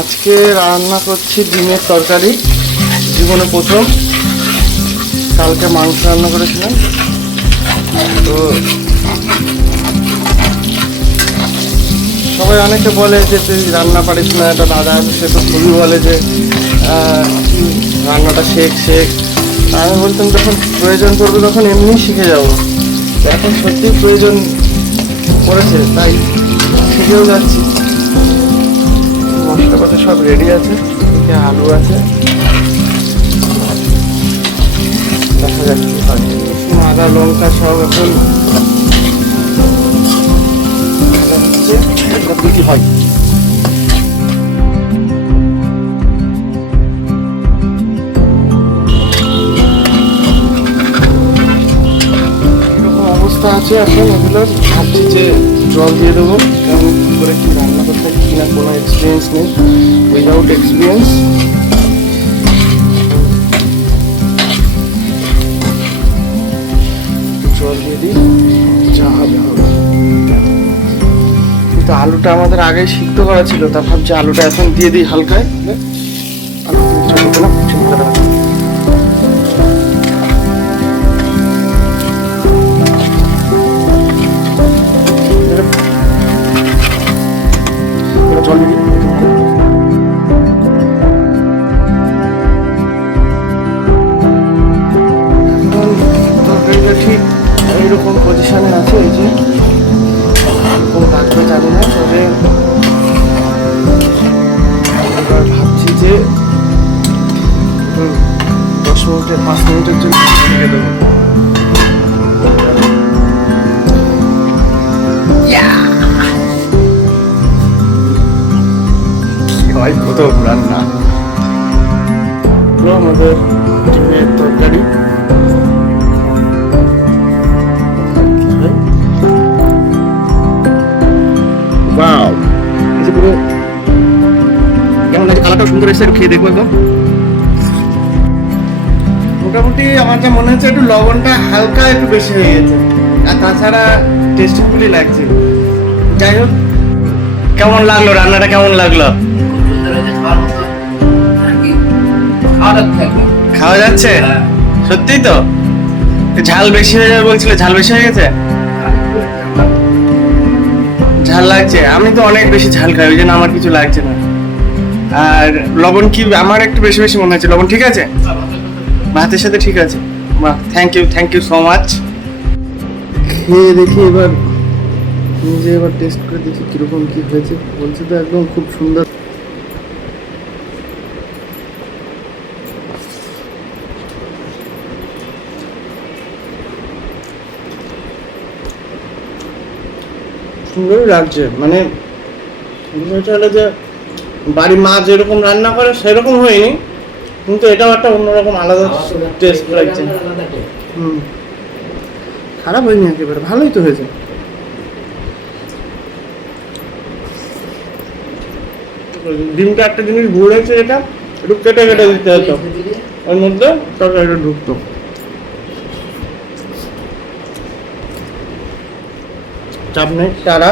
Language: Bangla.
আজকে রান্না করছি ডিমের তরকারি, জীবনে প্রথম। কালকে মাংস রান্না করেছিলাম। তো সবাই অনেকে বলে যে তুই রান্না পারিস না, একটা দাদা আছে সে তো খুবই বলে যে রান্নাটা শেখ শেখ। আমি বলতাম যখন প্রয়োজন পড়বে তখন এমনিই শিখে যাব। এখন সত্যিই প্রয়োজন পড়েছে, তাই শিখেও যাচ্ছি। মশলাপাতি সব রেডি আছে, এদিকে আলু আছে, দেখা যাক কি হয়। রসুন আদা লঙ্কা সব এখন কি হয়। এরকম অবস্থা আছে এখন। এগুলোর ভাবছি যে জল দিয়ে দেবো, কেমন কী করে কি রান্না করতে হয় কিনা, কোনো এক্সপিরিয়েন্স নেই, উইদাউট এক্সপিরিয়েন্স। জল দিয়ে দিই, যা হবে হবে। কিন্তু আলুটা আমাদের আগেই সিদ্ধ করা ছিল, তা ভাবছি আলুটা এখন দিয়ে দিই হালকায়। আলু না জল দিয়ে দিই। তরকারিটা ঠিক এইরকম পজিশনে আছে, এই যে এরকম লাগবে জানি না, তবে এবার ভাবছি যে 10 মিনিটের 5 মিনিটের জন্য ঢেকে দেবো। হয় প্রথম রান্না আমাদের ডিমের তরকারি। ওয়াও, এই যে পুরো কেমন লাগছে, কালারটাও সুন্দর এসেছে। একটু খেয়ে দেখবো একদম। মোটামুটি আমার যা মনে হচ্ছে একটু লবণটা হালকা একটু বেশি হয়ে গেছে, আর তাছাড়া টেস্টিফুলি লাগছে। যাই হোক, কেমন লাগলো রান্নাটা, কেমন লাগলো? খাওয়া যাচ্ছে? সত্যি তো? ঝাল বেশি হয়ে যাবে বলছিল, ঝাল বেশি হয়ে গেছে? ঝাল লাগছে? আমি তো অনেক বেশি ঝাল খাই, ওই জন্য আমার কিছু লাগছে না। আর লবণ কি আমার একটু বেশি বেশি মনে হচ্ছে? লবণ ঠিক আছে? ভাতের সাথে ঠিক আছে। বাহ, থ্যাংক ইউ সো মাচ। খেয়ে দেখি এবার, নিজে এবার টেস্ট করে দেখি কিরকম কি হয়েছে। বলছে তো একদম খুব সুন্দর। সুন্দরই লাগছে, মানে বিষয়টা হলো যে বাড়ির মা যেরকম রান্না করে সেরকম হয়নি, কিন্তু এটাও একটা অন্যরকম আলাদা টেস্ট লাগছে। খারাপ হয়নি একেবারে, ভালোই তো হয়েছে। ডিমটা একটা জিনিস ভুল হয়েছে, এটা একটু কেটে কেটে দিতে হতো, ওর মধ্যে তরকারিটা ঢুকতো। চাপ নেই, তারা